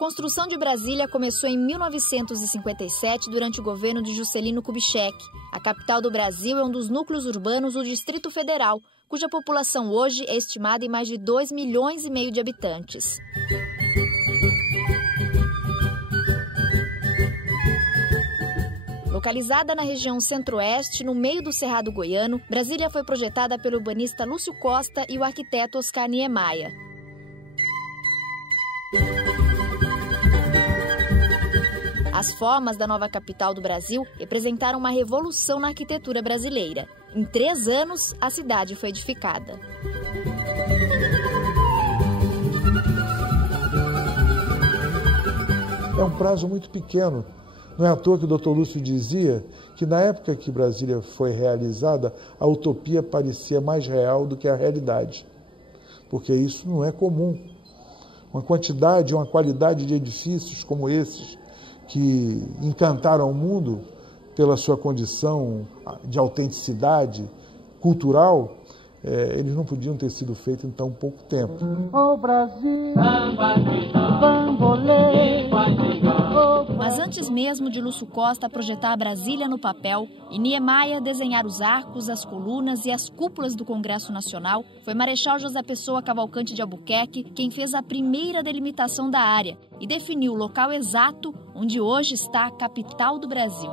construção de Brasília começou em 1957 durante o governo de Juscelino Kubitschek. A capital do Brasil é um dos núcleos urbanos do Distrito Federal, cuja população hoje é estimada em mais de 2,5 milhões de habitantes. Localizada na região centro-oeste, no meio do Cerrado Goiano, Brasília foi projetada pelo urbanista Lúcio Costa e o arquiteto Oscar Niemeyer. As formas da nova capital do Brasil representaram uma revolução na arquitetura brasileira. Em 3 anos, a cidade foi edificada. É um prazo muito pequeno. Não é à toa que o Dr. Lúcio dizia que na época que Brasília foi realizada, a utopia parecia mais real do que a realidade. Porque isso não é comum. Uma quantidade, uma qualidade de edifícios como esses, que encantaram o mundo pela sua condição de autenticidade cultural, eles não podiam ter sido feitos em tão pouco tempo. Oh, Brasil, mas antes mesmo de Lúcio Costa projetar a Brasília no papel e Niemeyer desenhar os arcos, as colunas e as cúpulas do Congresso Nacional, foi Marechal José Pessoa Cavalcante de Albuquerque quem fez a primeira delimitação da área e definiu o local exato onde hoje está a capital do Brasil.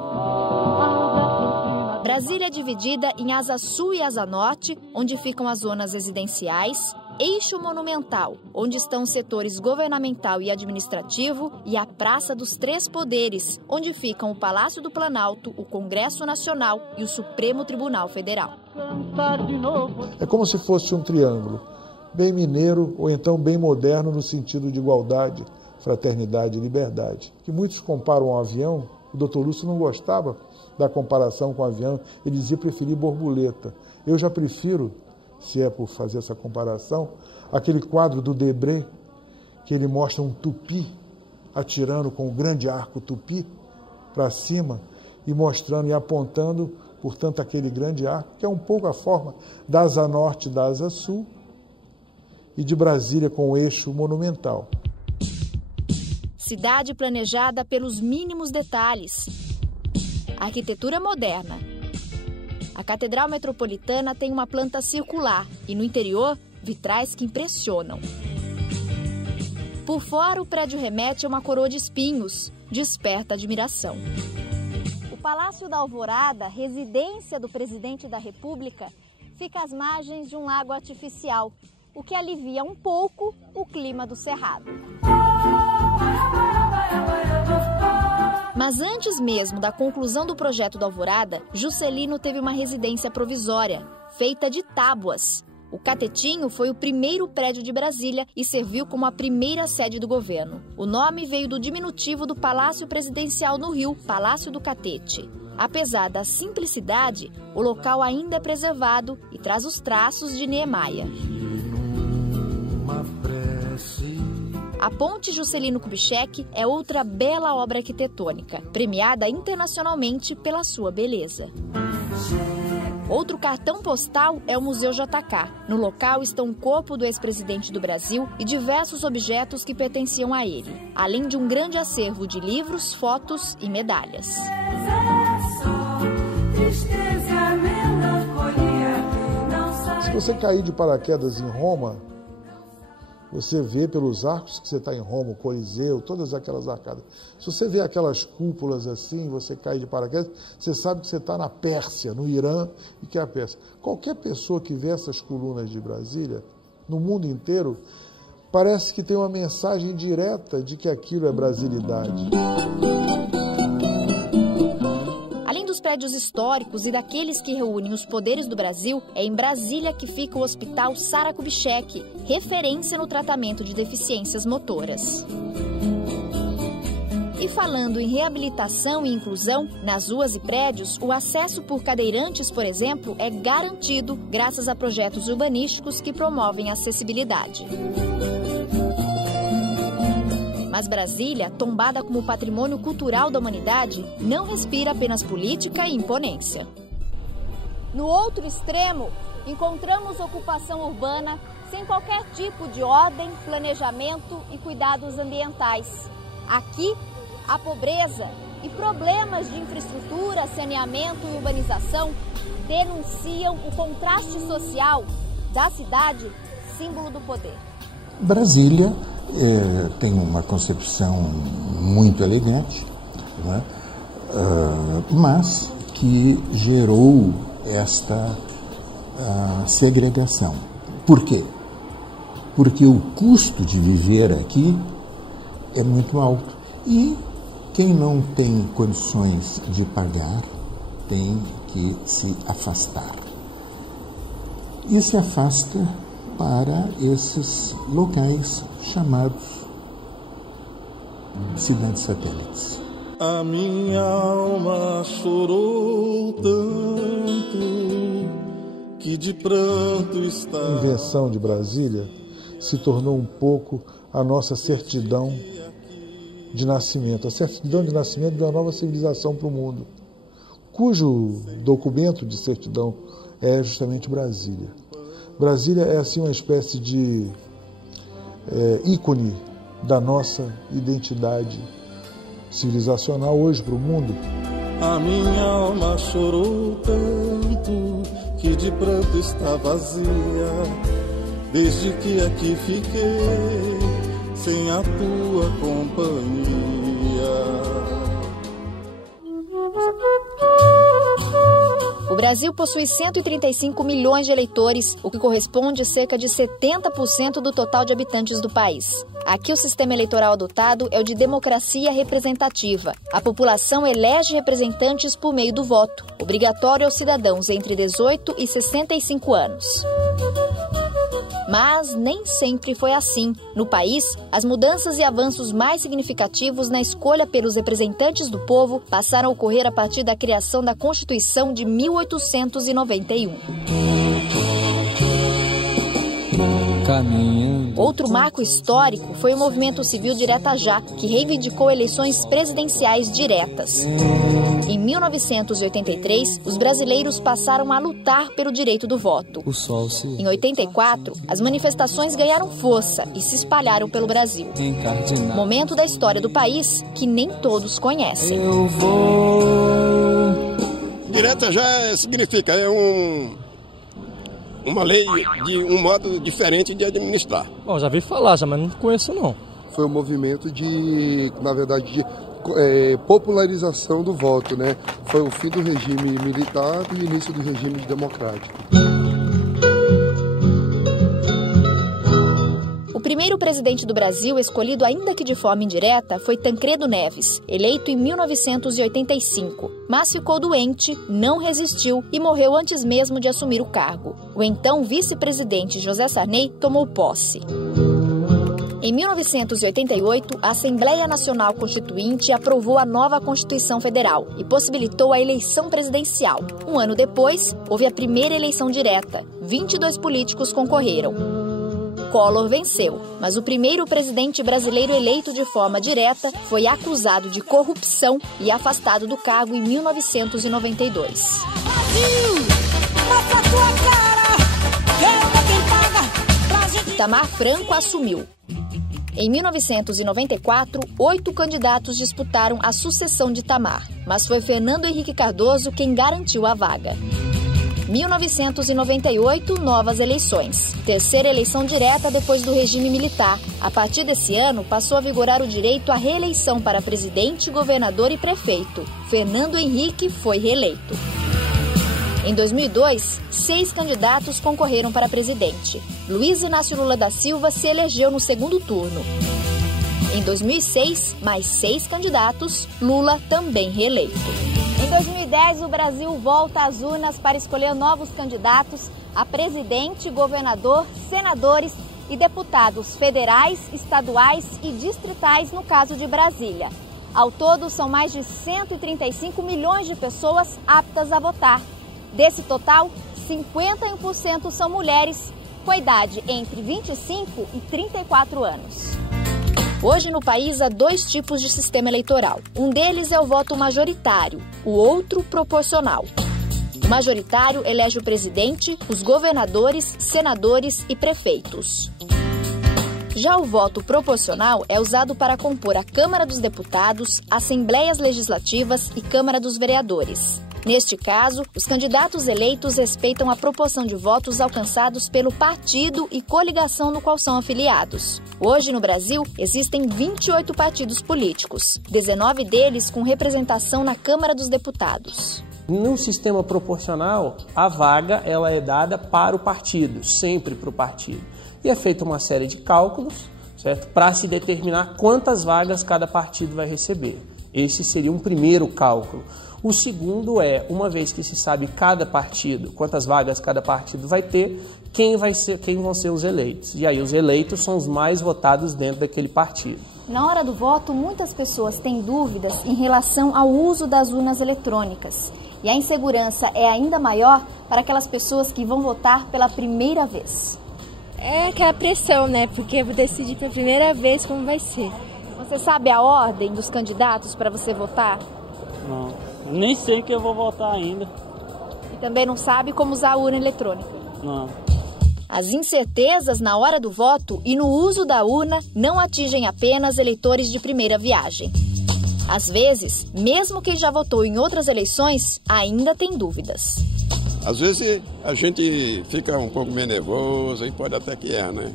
Brasília é dividida em asa sul e asa norte, onde ficam as zonas residenciais, eixo monumental, onde estão os setores governamental e administrativo, e a Praça dos Três Poderes, onde ficam o Palácio do Planalto, o Congresso Nacional e o Supremo Tribunal Federal. É como se fosse um triângulo, bem mineiro ou então bem moderno no sentido de igualdade, fraternidade e liberdade. Que muitos comparam ao avião, o Dr. Lúcio não gostava da comparação com o avião, ele dizia preferir borboleta. Eu já prefiro, se é por fazer essa comparação, aquele quadro do Debré, que ele mostra um tupi atirando com o grande arco tupi para cima e mostrando e apontando, portanto, aquele grande arco, que é um pouco a forma da asa norte e da asa sul, e de Brasília com o eixo monumental. Cidade planejada pelos mínimos detalhes. Arquitetura moderna. A Catedral Metropolitana tem uma planta circular e, no interior, vitrais que impressionam. Por fora, o prédio remete a uma coroa de espinhos, desperta admiração. O Palácio da Alvorada, residência do presidente da República, fica às margens de um lago artificial, o que alivia um pouco o clima do Cerrado. Mas antes mesmo da conclusão do projeto da Alvorada, Juscelino teve uma residência provisória, feita de tábuas. O Catetinho foi o primeiro prédio de Brasília e serviu como a primeira sede do governo. O nome veio do diminutivo do Palácio Presidencial no Rio, Palácio do Catete. Apesar da simplicidade, o local ainda é preservado e traz os traços de Niemeyer. A Ponte Juscelino Kubitschek é outra bela obra arquitetônica, premiada internacionalmente pela sua beleza. Outro cartão postal é o Museu JK. No local estão o corpo do ex-presidente do Brasil e diversos objetos que pertenciam a ele, além de um grande acervo de livros, fotos e medalhas. Se você cair de paraquedas em Roma, você vê pelos arcos que você está em Roma, o Coliseu, todas aquelas arcadas. Se você vê aquelas cúpulas assim, você cai de paraquedas, você sabe que você está na Pérsia, no Irã, e que é a Pérsia. Qualquer pessoa que vê essas colunas de Brasília, no mundo inteiro, parece que tem uma mensagem direta de que aquilo é brasilidade. Dos prédios históricos e daqueles que reúnem os poderes do Brasil, é em Brasília que fica o Hospital Sara Kubitschek, referência no tratamento de deficiências motoras. E falando em reabilitação e inclusão, nas ruas e prédios, o acesso por cadeirantes, por exemplo, é garantido graças a projetos urbanísticos que promovem a acessibilidade. Mas Brasília, tombada como patrimônio cultural da humanidade, não respira apenas política e imponência. No outro extremo, encontramos ocupação urbana sem qualquer tipo de ordem, planejamento e cuidados ambientais. Aqui, a pobreza e problemas de infraestrutura, saneamento e urbanização denunciam o contraste social da cidade, símbolo do poder. Brasília tem uma concepção muito elegante, né? Mas que gerou esta segregação. Por quê? Porque o custo de viver aqui é muito alto e quem não tem condições de pagar tem que se afastar. E se afasta para esses locais chamados cidades satélites. A minha alma chorou tanto que de pranto está. A invenção de Brasília se tornou um pouco a nossa certidão de nascimento, a certidão de nascimento de uma nova civilização para o mundo, cujo documento de certidão é justamente Brasília. Brasília é assim uma espécie de ícone da nossa identidade civilizacional hoje para o mundo. A minha alma chorou tanto que de pranto está vazia, desde que aqui fiquei sem a tua companhia. O Brasil possui 135 milhões de eleitores, o que corresponde a cerca de 70% do total de habitantes do país. Aqui o sistema eleitoral adotado é o de democracia representativa. A população elege representantes por meio do voto, obrigatório aos cidadãos entre 18 e 65 anos. Mas nem sempre foi assim. No país, as mudanças e avanços mais significativos na escolha pelos representantes do povo passaram a ocorrer a partir da criação da Constituição de 1891. Outro marco histórico foi o Movimento Civil Direta Já, que reivindicou eleições presidenciais diretas. Em 1983, os brasileiros passaram a lutar pelo direito do voto. Em 84, as manifestações ganharam força e se espalharam pelo Brasil. Momento da história do país que nem todos conhecem. Direta Já significa uma lei de um modo diferente de administrar. Bom, já vi falar, mas não conheço não. Foi um movimento de popularização do voto, né? Foi o fim do regime militar e o início do regime democrático. O primeiro presidente do Brasil, escolhido ainda que de forma indireta, foi Tancredo Neves, eleito em 1985. Mas ficou doente, não resistiu e morreu antes mesmo de assumir o cargo. O então vice-presidente José Sarney tomou posse. Em 1988, a Assembleia Nacional Constituinte aprovou a nova Constituição Federal e possibilitou a eleição presidencial. Um ano depois, houve a primeira eleição direta. 22 políticos concorreram. Collor venceu, mas o primeiro presidente brasileiro eleito de forma direta foi acusado de corrupção e afastado do cargo em 1992. Itamar Franco assumiu. Em 1994, 8 candidatos disputaram a sucessão de Itamar, mas foi Fernando Henrique Cardoso quem garantiu a vaga. 1998, novas eleições. Terceira eleição direta depois do regime militar. A partir desse ano, passou a vigorar o direito à reeleição para presidente, governador e prefeito. Fernando Henrique foi reeleito. Em 2002, 6 candidatos concorreram para presidente. Luiz Inácio Lula da Silva se elegeu no segundo turno. Em 2006, mais 6 candidatos, Lula também reeleito. Em 2010, o Brasil volta às urnas para escolher novos candidatos a presidente, governador, senadores e deputados federais, estaduais e distritais, no caso de Brasília. Ao todo, são mais de 135 milhões de pessoas aptas a votar. Desse total, 51% são mulheres com idade entre 25 e 34 anos. Hoje no país há 2 tipos de sistema eleitoral. Um deles é o voto majoritário, o outro proporcional. O majoritário elege o presidente, os governadores, senadores e prefeitos. Já o voto proporcional é usado para compor a Câmara dos Deputados, Assembleias Legislativas e Câmara dos Vereadores. Neste caso, os candidatos eleitos respeitam a proporção de votos alcançados pelo partido e coligação no qual são afiliados. Hoje, no Brasil, existem 28 partidos políticos, 19 deles com representação na Câmara dos Deputados. No sistema proporcional, a vaga ela é dada para o partido, sempre para o partido. E é feita uma série de cálculos, certo? Para se determinar quantas vagas cada partido vai receber. Esse seria um primeiro cálculo. O segundo é, uma vez que se sabe cada partido, quantas vagas cada partido vai ter, quem vão ser os eleitos. E aí os eleitos são os mais votados dentro daquele partido. Na hora do voto, muitas pessoas têm dúvidas em relação ao uso das urnas eletrônicas. E a insegurança é ainda maior para aquelas pessoas que vão votar pela primeira vez. É aquela pressão, né? Porque eu vou decidir pela primeira vez como vai ser. Você sabe a ordem dos candidatos para você votar? Não, nem sei que eu vou votar ainda. E também não sabe como usar a urna eletrônica? Não. As incertezas na hora do voto e no uso da urna não atingem apenas eleitores de primeira viagem. Às vezes, mesmo quem já votou em outras eleições, ainda tem dúvidas. Às vezes a gente fica um pouco meio nervoso, aí pode até que né?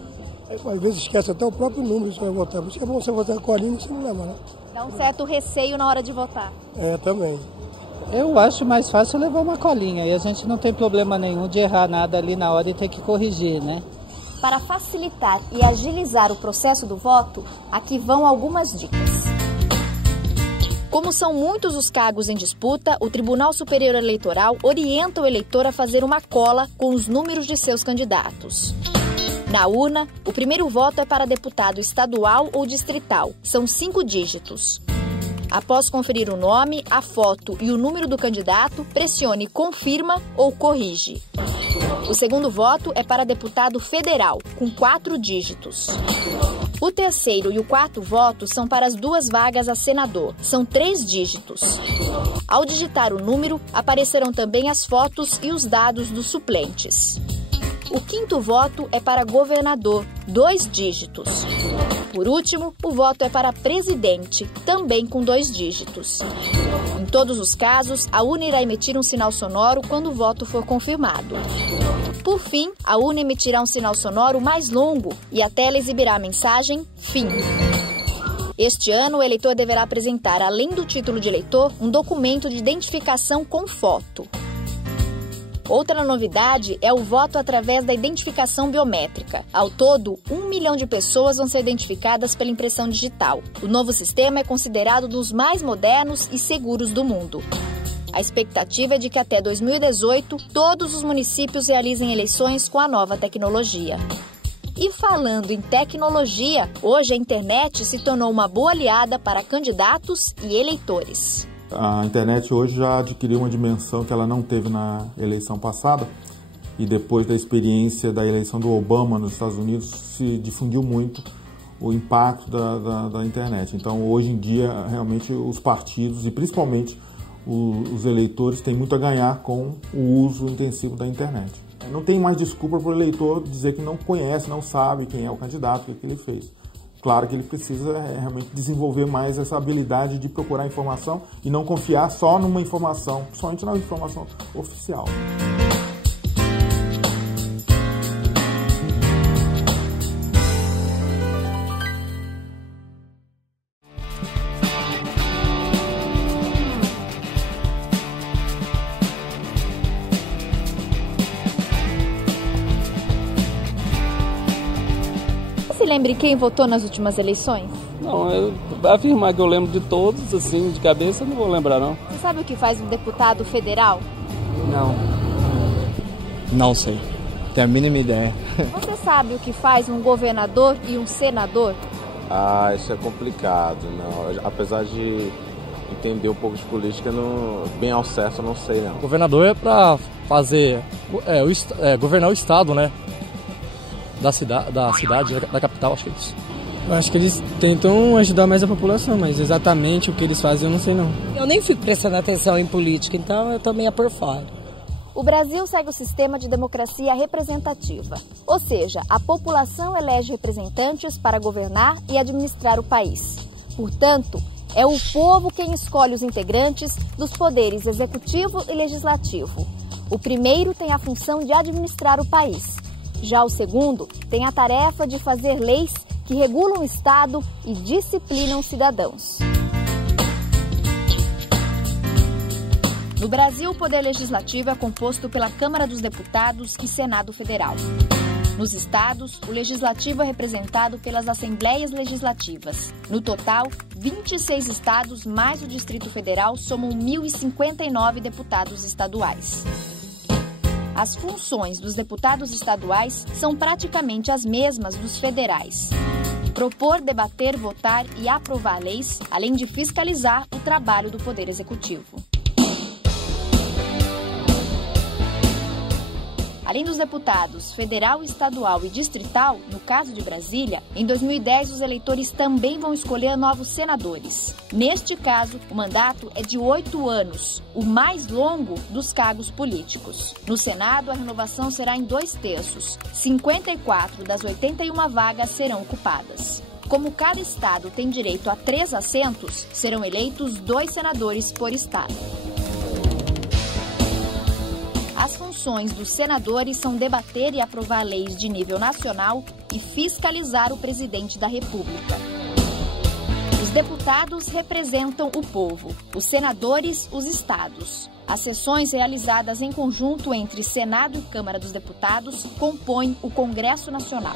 Às vezes esquece até o próprio número que você vai votar. Por isso que é bom você votar com a linha e você não leva, né? Dá um certo receio na hora de votar. É, também. Eu acho mais fácil levar uma colinha e a gente não tem problema nenhum de errar nada ali na hora e ter que corrigir, né? Para facilitar e agilizar o processo do voto, aqui vão algumas dicas. Como são muitos os cargos em disputa, o Tribunal Superior Eleitoral orienta o eleitor a fazer uma cola com os números de seus candidatos. Na urna, o primeiro voto é para deputado estadual ou distrital. São 5 dígitos. Após conferir o nome, a foto e o número do candidato, pressione confirma ou corrige. O segundo voto é para deputado federal, com 4 dígitos. O terceiro e o quarto voto são para as 2 vagas a senador. São 3 dígitos. Ao digitar o número, aparecerão também as fotos e os dados dos suplentes. O quinto voto é para governador, 2 dígitos. Por último, o voto é para presidente, também com 2 dígitos. Em todos os casos, a urna irá emitir um sinal sonoro quando o voto for confirmado. Por fim, a urna emitirá um sinal sonoro mais longo e a tela exibirá a mensagem FIM. Este ano, o eleitor deverá apresentar, além do título de eleitor, um documento de identificação com foto. Outra novidade é o voto através da identificação biométrica. Ao todo, 1 milhão de pessoas vão ser identificadas pela impressão digital. O novo sistema é considerado um dos mais modernos e seguros do mundo. A expectativa é de que até 2018, todos os municípios realizem eleições com a nova tecnologia. E falando em tecnologia, hoje a internet se tornou uma boa aliada para candidatos e eleitores. A internet hoje já adquiriu uma dimensão que ela não teve na eleição passada e depois da experiência da eleição do Obama nos Estados Unidos se difundiu muito o impacto da internet. Então hoje em dia realmente os partidos e principalmente os eleitores têm muito a ganhar com o uso intensivo da internet. Não tem mais desculpa para o eleitor dizer que não conhece, não sabe quem é o candidato, o que ele fez. Claro que ele precisa realmente desenvolver mais essa habilidade de procurar informação e não confiar só numa informação, principalmente na informação oficial. Lembre quem votou nas últimas eleições? Não, eu afirmar que eu lembro de todos, assim, de cabeça, não vou lembrar, não. Você sabe o que faz um deputado federal? Não. Não sei. Tenho a mínima ideia. Você sabe o que faz um governador e um senador? Ah, isso é complicado, não. Apesar de entender um pouco de política, bem ao certo eu não sei, não. O governador é para fazer, governar o estado, né? Da cidade, da capital, acho que é isso. Eu acho que eles tentam ajudar mais a população, mas exatamente o que eles fazem eu não sei não. Eu nem fico prestando atenção em política, então eu tô meio por fora. O Brasil segue o sistema de democracia representativa, ou seja, a população elege representantes para governar e administrar o país. Portanto, é o povo quem escolhe os integrantes dos poderes executivo e legislativo. O primeiro tem a função de administrar o país. Já o segundo tem a tarefa de fazer leis que regulam o Estado e disciplinam os cidadãos. No Brasil, o Poder Legislativo é composto pela Câmara dos Deputados e Senado Federal. Nos estados, o Legislativo é representado pelas Assembleias Legislativas. No total, 26 estados mais o Distrito Federal somam 1.059 deputados estaduais. As funções dos deputados estaduais são praticamente as mesmas dos federais: propor, debater, votar e aprovar leis, além de fiscalizar o trabalho do Poder Executivo. Além dos deputados federal, estadual e distrital, no caso de Brasília, em 2010 os eleitores também vão escolher novos senadores. Neste caso, o mandato é de 8 anos, o mais longo dos cargos políticos. No Senado, a renovação será em 2/3. 54 das 81 vagas serão ocupadas. Como cada estado tem direito a 3 assentos, serão eleitos 2 senadores por estado. As funções dos senadores são debater e aprovar leis de nível nacional e fiscalizar o presidente da República. Os deputados representam o povo, os senadores, os estados. As sessões realizadas em conjunto entre Senado e Câmara dos Deputados compõem o Congresso Nacional.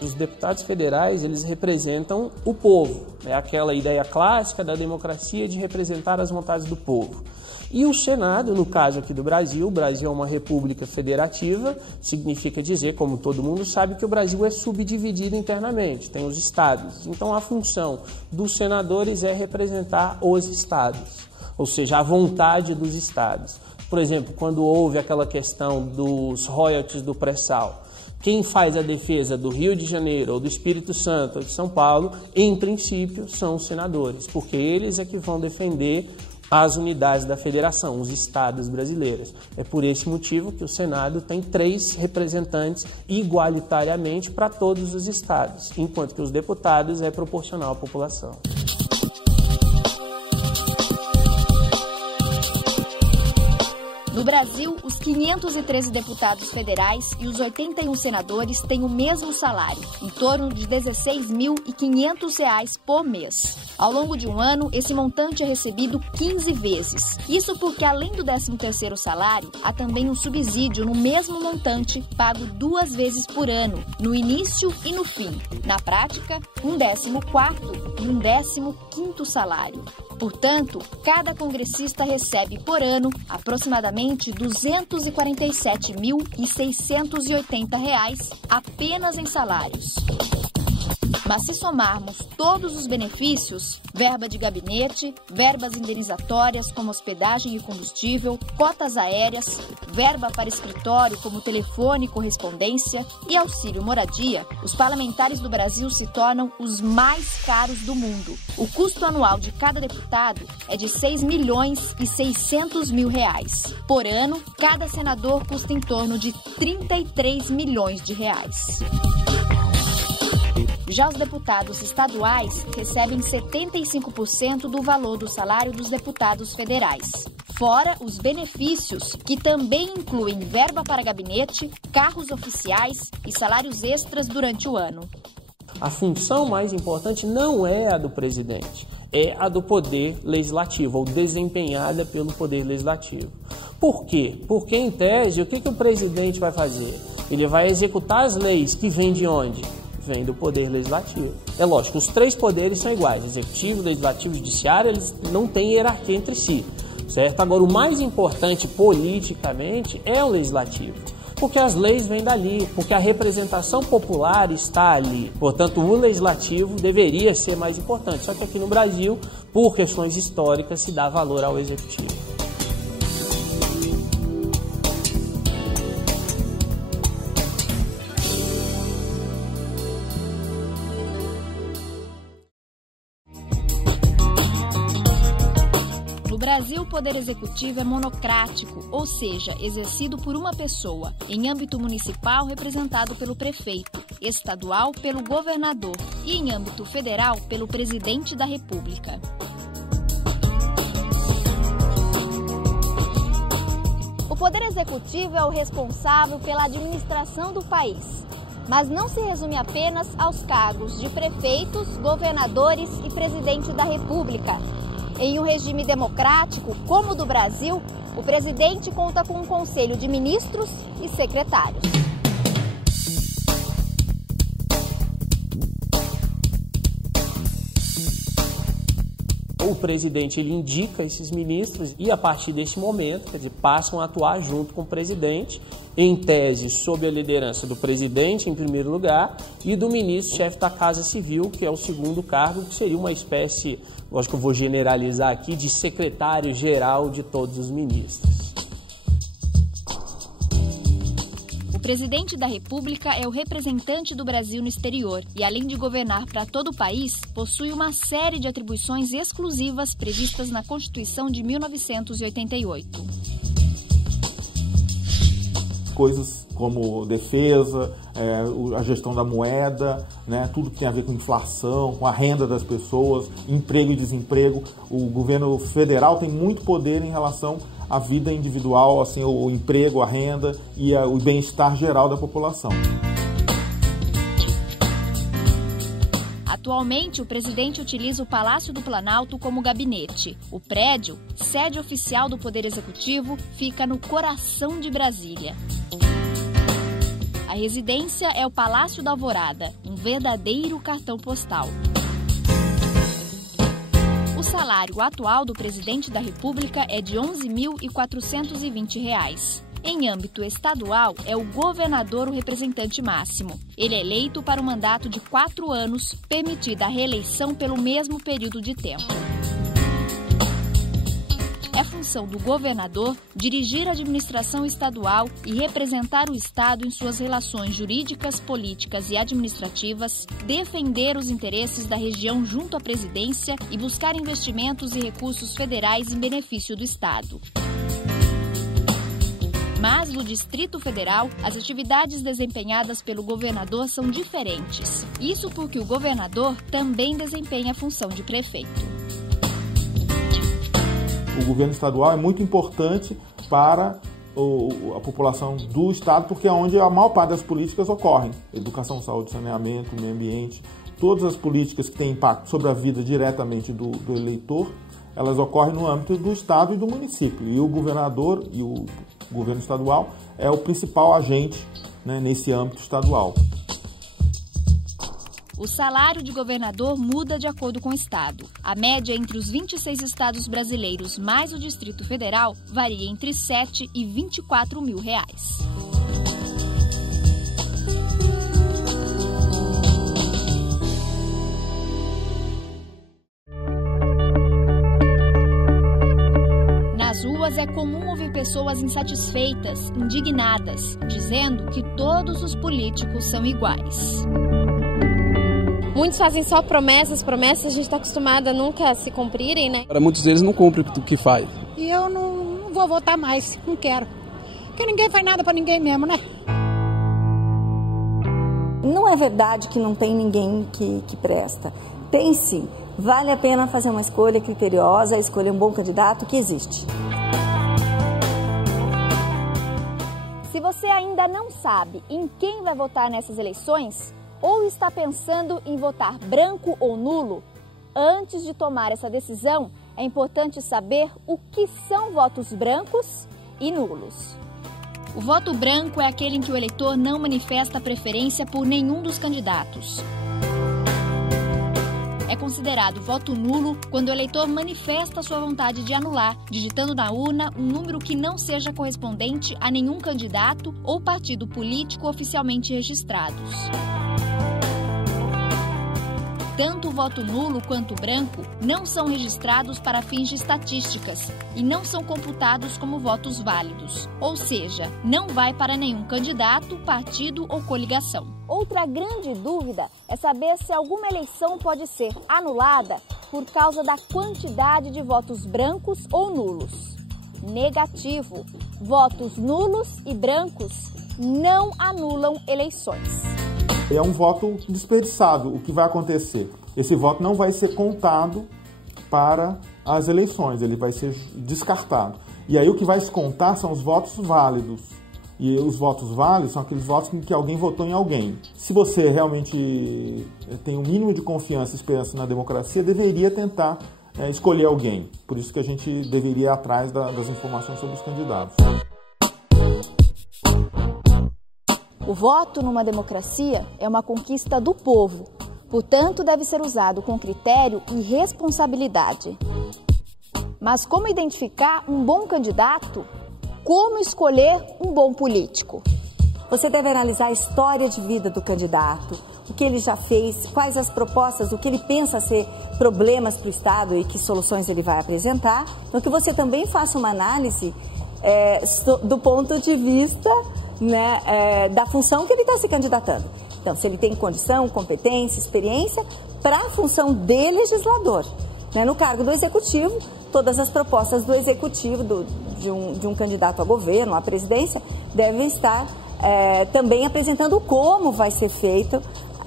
Os deputados federais, eles representam o povo. É aquela ideia clássica da democracia de representar as vontades do povo. E o Senado, no caso aqui do Brasil, o Brasil é uma república federativa, significa dizer, como todo mundo sabe, que o Brasil é subdividido internamente, tem os estados. Então a função dos senadores é representar os estados, ou seja, a vontade dos estados. Por exemplo, quando houve aquela questão dos royalties do pré-sal, quem faz a defesa do Rio de Janeiro, ou do Espírito Santo, ou de São Paulo, em princípio, são os senadores, porque eles é que vão defender as unidades da federação, os estados brasileiros. É por esse motivo que o Senado tem 3 representantes igualitariamente para todos os estados, enquanto que os deputados é proporcional à população. No Brasil, os 513 deputados federais e os 81 senadores têm o mesmo salário, em torno de R$ 16.500 por mês. Ao longo de um ano, esse montante é recebido 15 vezes. Isso porque, além do 13º salário, há também um subsídio no mesmo montante, pago 2 vezes por ano, no início e no fim. Na prática, um 14º e um 15º salário. Portanto, cada congressista recebe por ano aproximadamente R$ 247.680 apenas em salários. Mas se somarmos todos os benefícios, verba de gabinete, verbas indenizatórias como hospedagem e combustível, cotas aéreas, verba para escritório como telefone e correspondência e auxílio moradia, os parlamentares do Brasil se tornam os mais caros do mundo. O custo anual de cada deputado é de R$ 6.600.000. Por ano, cada senador custa em torno de R$ 33 milhões. Já os deputados estaduais recebem 75% do valor do salário dos deputados federais, fora os benefícios, que também incluem verba para gabinete, carros oficiais e salários extras durante o ano. A função mais importante não é a do presidente, é a do Poder Legislativo, ou desempenhada pelo Poder Legislativo. Por quê? Porque, em tese, o que o presidente vai fazer? Ele vai executar as leis que vêm de onde? Vem do Poder Legislativo. É lógico, os 3 poderes são iguais, Executivo, Legislativo e Judiciário, eles não têm hierarquia entre si, certo? Agora, o mais importante politicamente é o Legislativo, porque as leis vêm dali, porque a representação popular está ali. Portanto, o Legislativo deveria ser mais importante, só que aqui no Brasil, por questões históricas, se dá valor ao Executivo. No No Brasil, o poder executivo é monocrático, ou seja, exercido por uma pessoa, em âmbito municipal representado pelo prefeito, estadual pelo governador e em âmbito federal pelo presidente da República. O poder executivo é o responsável pela administração do país, mas não se resume apenas aos cargos de prefeitos, governadores e presidente da República. Em um regime democrático, como o do Brasil, o presidente conta com um conselho de ministros e secretários. O presidente ele indica esses ministros e a partir desse momento, quer dizer, passam a atuar junto com o presidente, em tese sob a liderança do presidente em primeiro lugar e do ministro-chefe da Casa Civil, que é o segundo cargo, que seria uma espécie, acho que eu vou generalizar aqui, de secretário-geral de todos os ministros. O presidente da República é o representante do Brasil no exterior e, além de governar para todo o país, possui uma série de atribuições exclusivas previstas na Constituição de 1988. Coisas como defesa, a gestão da moeda, né, tudo que tem a ver com inflação, com a renda das pessoas, emprego e desemprego. O governo federal tem muito poder em relação à vida individual, assim, o emprego, a renda e o bem-estar geral da população. Atualmente, o presidente utiliza o Palácio do Planalto como gabinete. O prédio, sede oficial do Poder Executivo, fica no coração de Brasília. A residência é o Palácio da Alvorada, um verdadeiro cartão postal. O salário atual do presidente da República é de R$ 11.420. Em âmbito estadual, é o governador o representante máximo. Ele é eleito para um mandato de 4 anos, permitida a reeleição pelo mesmo período de tempo. É função do governador dirigir a administração estadual e representar o Estado em suas relações jurídicas, políticas e administrativas, defender os interesses da região junto à presidência e buscar investimentos e recursos federais em benefício do Estado. Mas no Distrito Federal, as atividades desempenhadas pelo governador são diferentes. Isso porque o governador também desempenha a função de prefeito. O governo estadual é muito importante para a população do estado, porque é onde a maior parte das políticas ocorrem. Educação, saúde, saneamento, meio ambiente, todas as políticas que têm impacto sobre a vida diretamente do eleitor, elas ocorrem no âmbito do estado e do município. E o governador e o governo estadual é o principal agente, né, nesse âmbito estadual. O salário de governador muda de acordo com o estado. A média entre os 26 estados brasileiros mais o Distrito Federal varia entre R$ 7 e R$ 24 mil. Nas ruas é comum ouvir pessoas insatisfeitas, indignadas, dizendo que todos os políticos são iguais. Muitos fazem só promessas, a gente está acostumado a nunca se cumprirem, né? Para muitos deles não cumprem o que faz. E eu não vou votar mais, não quero. Porque ninguém faz nada para ninguém mesmo, né? Não é verdade que não tem ninguém que presta. Tem sim. Vale a pena fazer uma escolha criteriosa, escolher um bom candidato que existe. Se você ainda não sabe em quem vai votar nessas eleições, ou está pensando em votar branco ou nulo, antes de tomar essa decisão, é importante saber o que são votos brancos e nulos. O voto branco é aquele em que o eleitor não manifesta preferência por nenhum dos candidatos. É considerado voto nulo quando o eleitor manifesta sua vontade de anular, digitando na urna um número que não seja correspondente a nenhum candidato ou partido político oficialmente registrados. Tanto o voto nulo quanto o branco não são registrados para fins de estatísticas e não são computados como votos válidos, ou seja, não vai para nenhum candidato, partido ou coligação. Outra grande dúvida é saber se alguma eleição pode ser anulada por causa da quantidade de votos brancos ou nulos. Negativo. Votos nulos e brancos não anulam eleições. É um voto desperdiçado. O que vai acontecer? Esse voto não vai ser contado para as eleições, ele vai ser descartado. E aí o que vai se contar são os votos válidos. E os votos válidos são aqueles votos em que alguém votou em alguém. Se você realmente tem um mínimo de confiança e esperança na democracia, deveria tentar escolher alguém. Por isso que a gente deveria ir atrás das informações sobre os candidatos. O voto numa democracia é uma conquista do povo, portanto deve ser usado com critério e responsabilidade. Mas como identificar um bom candidato? Como escolher um bom político? Você deve analisar a história de vida do candidato, o que ele já fez, quais as propostas, o que ele pensa ser problemas para o Estado e que soluções ele vai apresentar. Então, que você também faça uma análise do ponto de vista, né, da função que ele está se candidatando. Então, se ele tem condição, competência, experiência para a função de legislador. Né? No cargo do Executivo, todas as propostas do Executivo, de um candidato a governo, à presidência, devem estar também apresentando como vai ser feito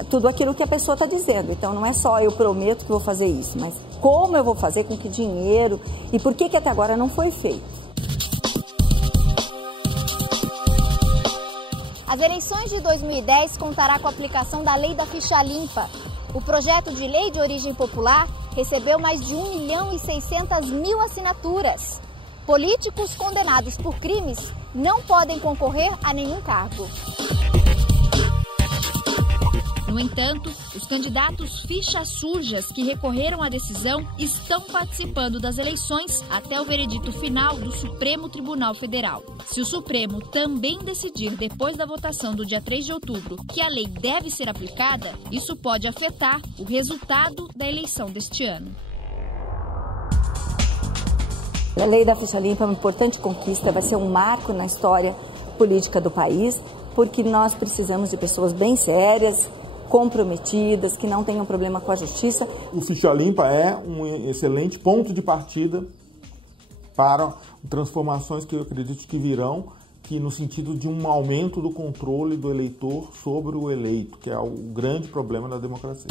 tudo aquilo que a pessoa está dizendo. Então, não é só eu prometo que vou fazer isso, mas como eu vou fazer, com que dinheiro e por que até agora não foi feito. As eleições de 2010 contará com a aplicação da Lei da Ficha Limpa. O projeto de lei de origem popular recebeu mais de 1.600.000 assinaturas. Políticos condenados por crimes não podem concorrer a nenhum cargo. No entanto, os candidatos fichas sujas que recorreram à decisão estão participando das eleições até o veredito final do Supremo Tribunal Federal. Se o Supremo também decidir depois da votação do dia 3 de outubro que a lei deve ser aplicada, isso pode afetar o resultado da eleição deste ano. A Lei da Ficha Limpa é uma importante conquista, vai ser um marco na história política do país, porque nós precisamos de pessoas bem sérias, comprometidas, que não tenham problema com a justiça. O Ficha Limpa é um excelente ponto de partida para transformações que eu acredito que virão, que no sentido de um aumento do controle do eleitor sobre o eleito, que é o grande problema da democracia.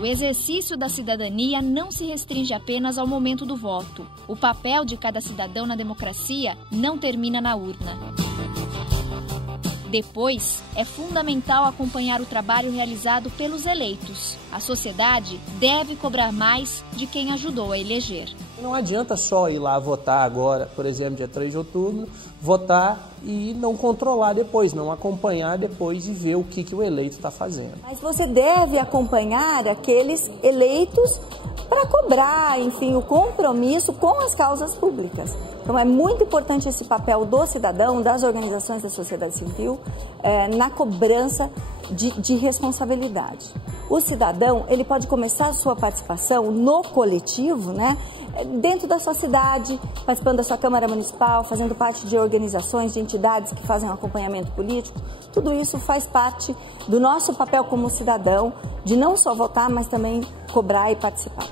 O exercício da cidadania não se restringe apenas ao momento do voto. O papel de cada cidadão na democracia não termina na urna. Depois, é fundamental acompanhar o trabalho realizado pelos eleitos. A sociedade deve cobrar mais de quem ajudou a eleger. Não adianta só ir lá votar agora, por exemplo, dia 3 de outubro, votar e não controlar depois, não acompanhar depois e ver o que o eleito está fazendo. Mas você deve acompanhar aqueles eleitos para cobrar, enfim, o compromisso com as causas públicas. Então é muito importante esse papel do cidadão, das organizações da sociedade civil, na cobrança de responsabilidade. O cidadão, ele pode começar a sua participação no coletivo, né? Dentro da sua cidade, participando da sua Câmara Municipal, fazendo parte de organizações, de entidades que fazem um acompanhamento político. Tudo isso faz parte do nosso papel como cidadão, de não só votar, mas também cobrar e participar.